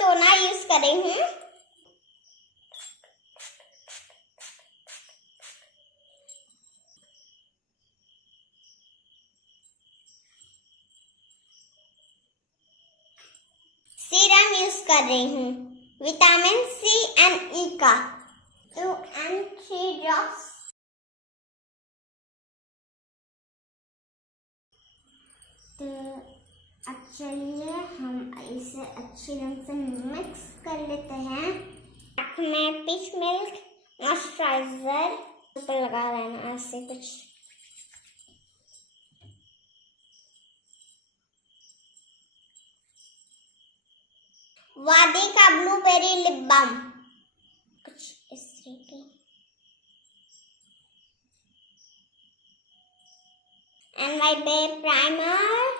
Toner use कर रही हूँ। सीरम यूज कर रही हूँ विटामिन सी एंड ई का 2 and 3 ड्रॉप्स। तो अब चलिए हम इसे अच्छी ढंग से मिक्स कर लेते हैं। मैं पीच मिल्क मॉइस्चराइजर ऊपर लगा लेना ऐसे कुछ। वादी का ब्लूबेरी लिप बाम कुछ इस तरीके। And my bae primer.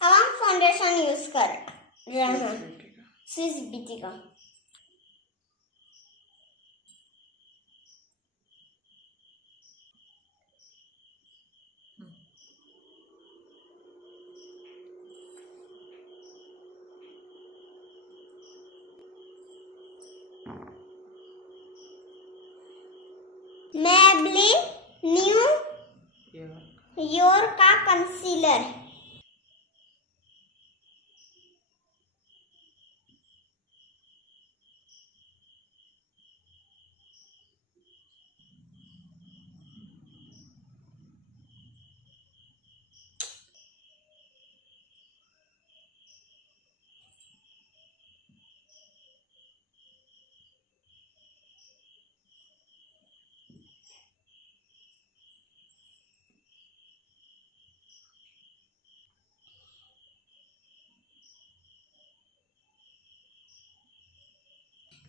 अब हम फाउंडेशन यूज कर रहे हैं स्विस ब्यूटी का। मैबलिन न्यू योर का कंसीलर।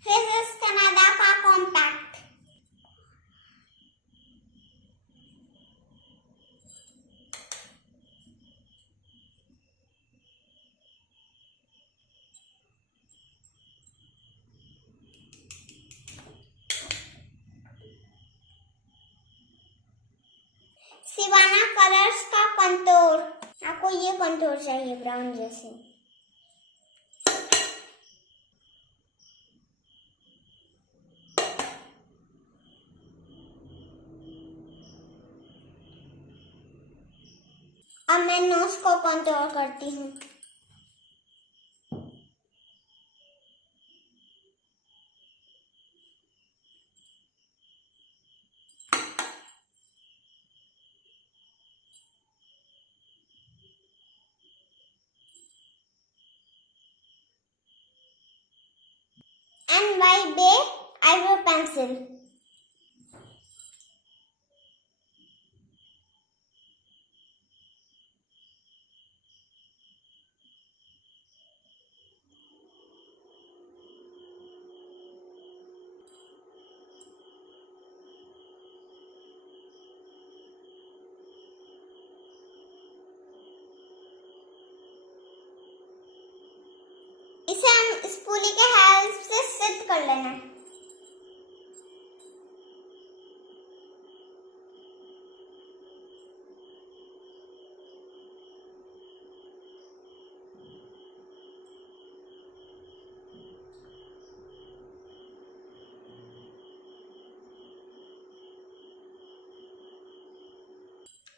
फेस कनाडा का कॉम्पैक्ट। शिवाना कलर्स का कंटूर। आपको ये कंटूर चाहिए ब्राउन जैसे। अब मैं नोज को कंटूर करती हूँ। And by bae eyebrow pencil. इसे हम स्पूली के हेल्प से सेट कर लेना है।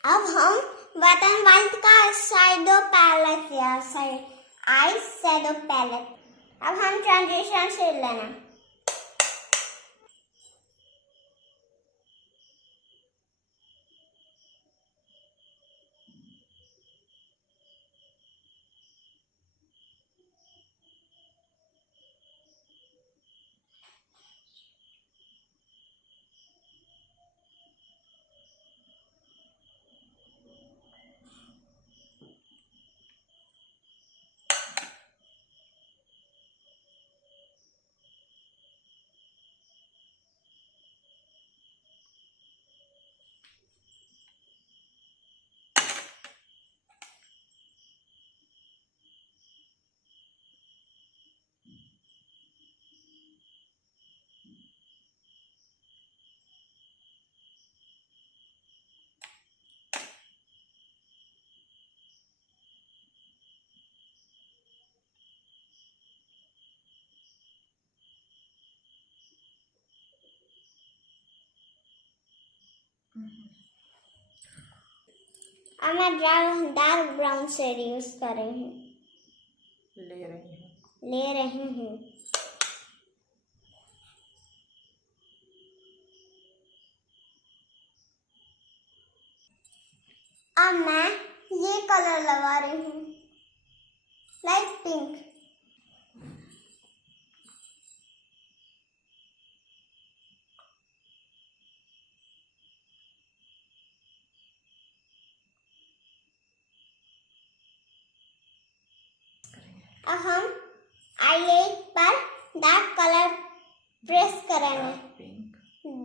अब हम वेट एंड वाइल्ड का शैडो पैलेट या आई शैडो पैलेट। अब हम ट्रांजिशन से लेना। अब मैं डार्क ब्राउन शेड यूज कर रही हूँ, ले रही हूँ। अब मैं ये कलर लगा रही हूँ, लाइट पिंक। अब हम आईलाइट पर डार्क कलर प्रेस करेंगे,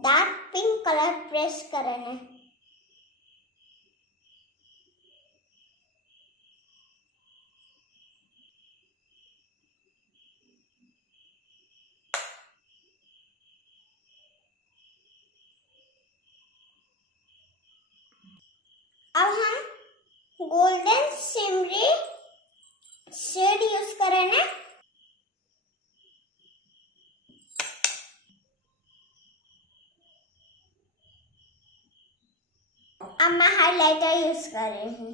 डार्क पिंक कलर प्रेस करेंगे। अब हम गोल्डन शिमरी शेड यूज करेंगे। अब मैं हाइलाइटर यूज कर रही हूँ।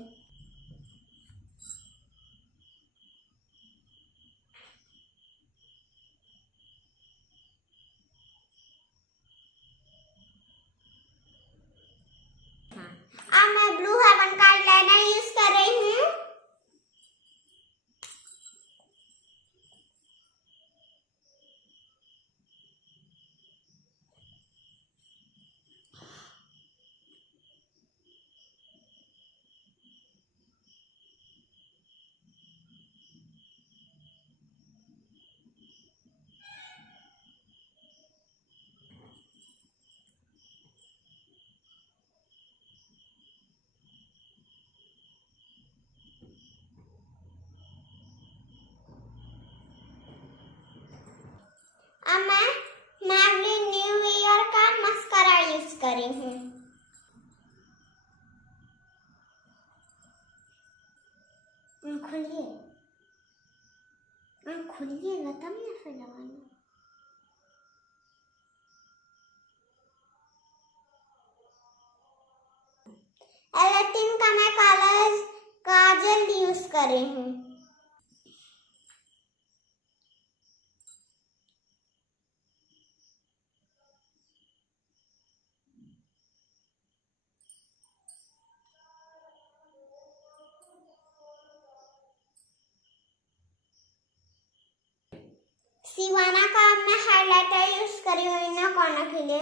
अब मैं ब्लू हेवन का आईलाइनर यूज कर रही हूँ। अब मैं मैबलिन न्यू ईयर का मस्कारा यूज कर रही हूँ। खोलिएगा तब ना फिर लगाना। एलेटिन का मैं काजल यूज कर रही हूँ। सिवाना का मैं हाइलाइटर यूज करी हूँ इनर कॉर्नर के लिए।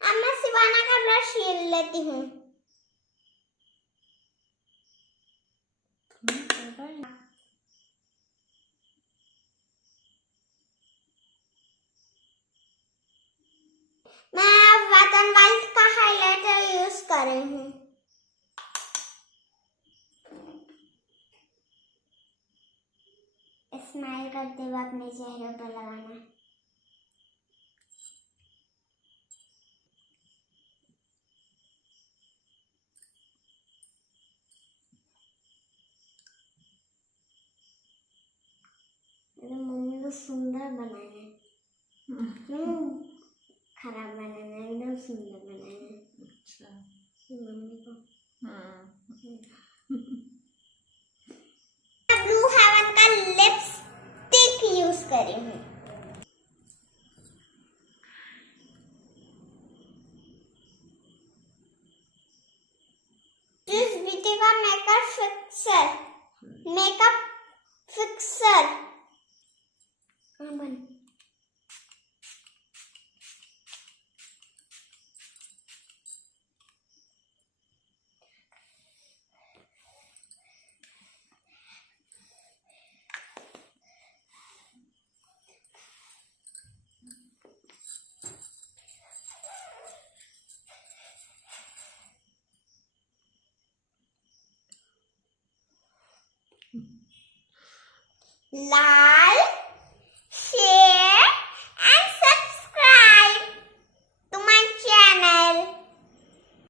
अब मैं सिवाना का ब्रश लेती हूँ। मैं वेट एंड वाइल्ड का हाइलाइटर यूज कर रही हूँ। स्माइल करते हुए अपने चेहरे पर लगाना। मम्मी को सुंदर बनाना, खराब बनाना, एकदम सुंदर बनाना। अच्छा मम्मी को। ब्लू हेवन का लिपस्टिक यूज करी हूँ। जिस ब्यूटी का मेकअप फिक्सर बन। लाल